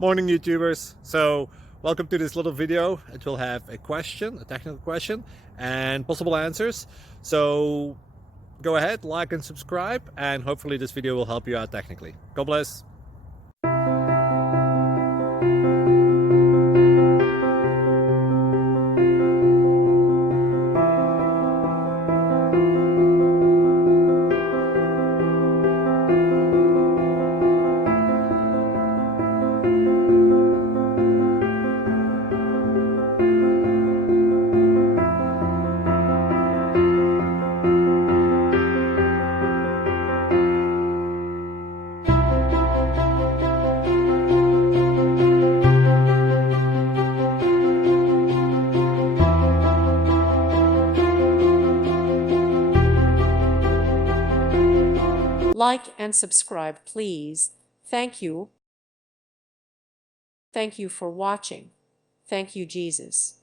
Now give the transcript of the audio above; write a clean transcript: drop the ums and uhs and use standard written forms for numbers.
Morning YouTubers. So welcome to this little video. It will have a question, a technical question, and possible answers. So go ahead, like and subscribe, and hopefully this video will help you out technically. God bless. Like and subscribe, please. Thank you. Thank you for watching. Thank you, Jesus.